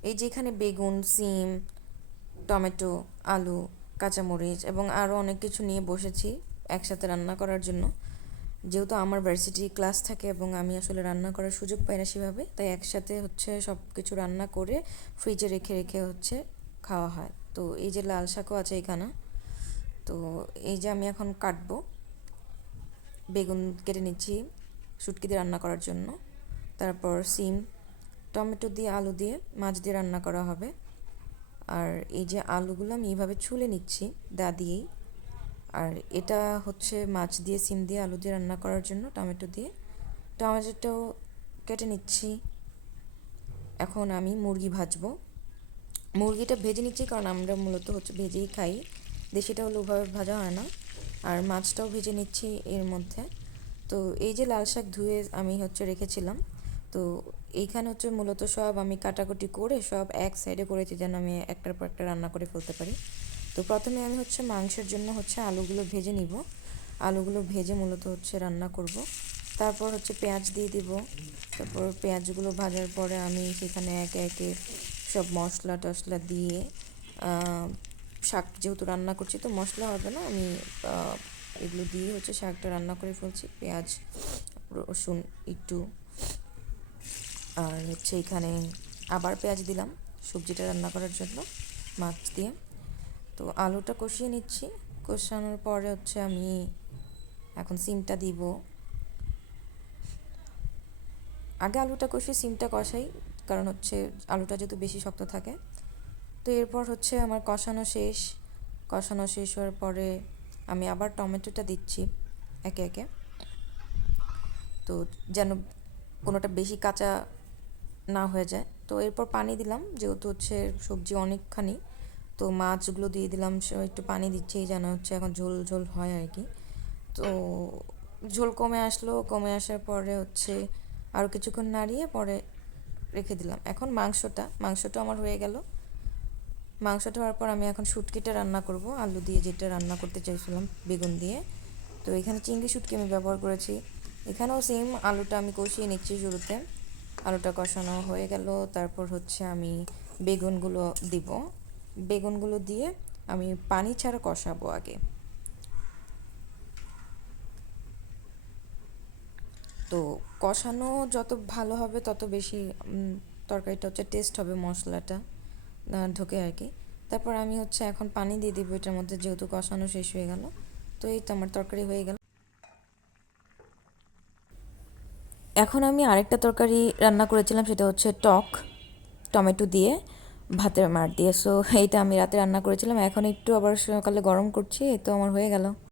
এই যে এখানে বেগুন, সিম, টমেটো, আলু, কাঁচামরিচ এবং আরও অনেক কিছু নিয়ে বসেছি একসাথে রান্না করার জন্য। যেহেতু আমার ভার্সিটি ক্লাস থাকে এবং আমি আসলে রান্না করার সুযোগ পাই না সেভাবে, তাই একসাথে হচ্ছে সব কিছু রান্না করে ফ্রিজে রেখে রেখে হচ্ছে খাওয়া হয়। তো এই যে লাল শাকও আছে এখানে। তো এই যে আমি এখন কাটবো, বেগুন কেটে নিচ্ছি শুটকি দিয়ে রান্না করার জন্য। তারপর সিম, টমেটো দিয়ে, আলু দিয়ে, মাছ দিয়ে রান্না করা হবে। আর এই যে আলুগুলো আমি এইভাবে ছুলে নিচ্ছি দা দিয়েই। আর এটা হচ্ছে মাছ দিয়ে, সিম দিয়ে, আলু দিয়ে রান্না করার জন্য টমেটো দিয়ে। টমেটোটাও কেটে নিচ্ছি। এখন আমি মুরগি ভাজবো। মুরগিটা ভেজে নিচ্ছি কারণ আমরা মূলত হচ্ছে ভেজেই খাই, দেশিটা হলে ওভাবে ভাজা হয় না। আর মাছটাও ভেজে নিচ্ছি এর মধ্যে। তো এই যে লাল শাক ধুয়ে আমি হচ্ছে রেখেছিলাম, তো এইখানে হচ্ছে মূলত সব আমি কাটাকুটি করে সব এক সাইডে করেছি যেন আমি একটার পর একটা রান্না করে ফেলতে পারি। তো প্রথমে আমি হচ্ছে মাংসের জন্য হচ্ছে আলুগুলো ভেজে নিব। আলুগুলো ভেজে মূলত হচ্ছে রান্না করব। তারপর হচ্ছে পেঁয়াজ দিয়ে দিব। তারপর পেঁয়াজগুলো ভাজার পরে আমি সেখানে একে একে সব মশলা টশলা দিয়ে, শাক যেহেতু রান্না করছি তো মশলা হবে না, আমি এগুলো দিয়ে হচ্ছে শাকটা রান্না করে ফেলছি। পেঁয়াজ, রসুন একটু, আর হচ্ছে এখানে আবার পেঁয়াজ দিলাম সবজিটা রান্না করার জন্য মাছ দিয়ে। তো আলুটা কষিয়ে নিচ্ছি। কষানোর পরে হচ্ছে আমি এখন সিমটা দিব। আগে আলুটা কষিয়ে সিমটা কষাই, কারণ হচ্ছে আলুটা যেহেতু বেশি শক্ত থাকে। তো এরপর হচ্ছে আমার কষানো শেষ হওয়ার পরে আমি আবার টমেটোটা দিচ্ছি একে একে, তো যেন কোনোটা বেশি কাঁচা না হয়ে যায়। তো এরপর পানি দিলাম, যেহেতু হচ্ছে সবজি অনেকখানি, তো মাছগুলো দিয়ে দিলাম। একটু পানি দিচ্ছি যেন হচ্ছে এখন ঝোল ঝোল হয় আর কি। তো ঝোল কমে আসলো, কমে আসার পরে হচ্ছে আরও কিছুক্ষণ নাড়িয়ে পরে রেখে দিলাম। এখন মাংসটা আমার হয়ে গেল। মাংসটা হওয়ার পর আমি এখন শুটকিটা রান্না করব, আলু দিয়ে যেটা রান্না করতে চাইছিলাম বেগুন দিয়ে। তো এখানে চিংড়ি শুটকি আমি ব্যবহার করেছি। এখানেও সেম আলুটা আমি কষিয়ে নিচ্ছি শুরুতে। আলুটা কষানো হয়ে গেল, তারপর হচ্ছে আমি বেগুনগুলো দিব। বেগুনগুলো দিয়ে আমি পানি ছাড়া কষাবো আগে। তো কষানো যত ভালো হবে তত বেশি তরকারিটা হচ্ছে টেস্ট হবে, মশলাটা ঢোকে আর কি। তারপর আমি হচ্ছে এখন পানি দিয়ে দিব এটার মধ্যে, যেহেতু কষানো শেষ হয়ে গেল। তো এই তো আমার তরকারি হয়ে গেল। এখন আমি আরেকটা তরকারি রান্না করেছিলাম, সেটা হচ্ছে টক টমেটো দিয়ে, ভাতের মাড় দিয়ে। সো এইটা আমি রাতে রান্না করেছিলাম, এখন একটু আবার সকালে গরম করছি। এই তো আমার হয়ে গেল।